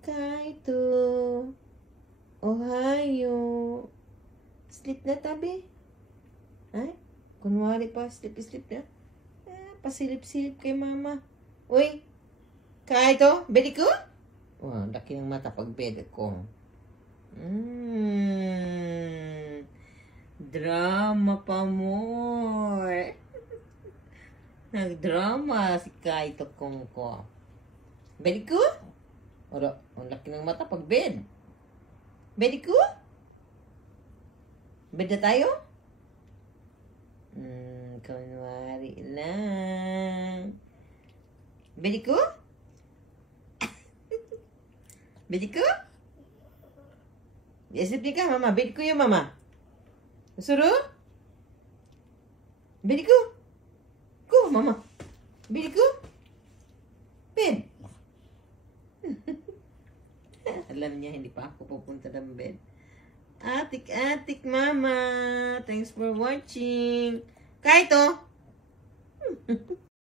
Kaito. Ohayo. Sleep na tabi. Ay, kunwari pa, sleep na. Pasilip-silip kay mama. Uy, Kaito, bedi ko? Oh, laki ng mata pag bed ko. Drama pa more. Nagdrama si Kaito kong ko. Bedi ko? Ora, ang laki ng mata pag bed. Bedi ko? Bed na tayo? Kunwari lang. Bedi ko? Bedi ko? Isip ni ka, mama. Bedi ko yung mama. Suruh? Bedi ko? Ko, mama. Bedi ko? Bed. Alam niya, hindi pa ako pupunta ng bed. Atik-atik, mama. Thanks for watching. Kaito.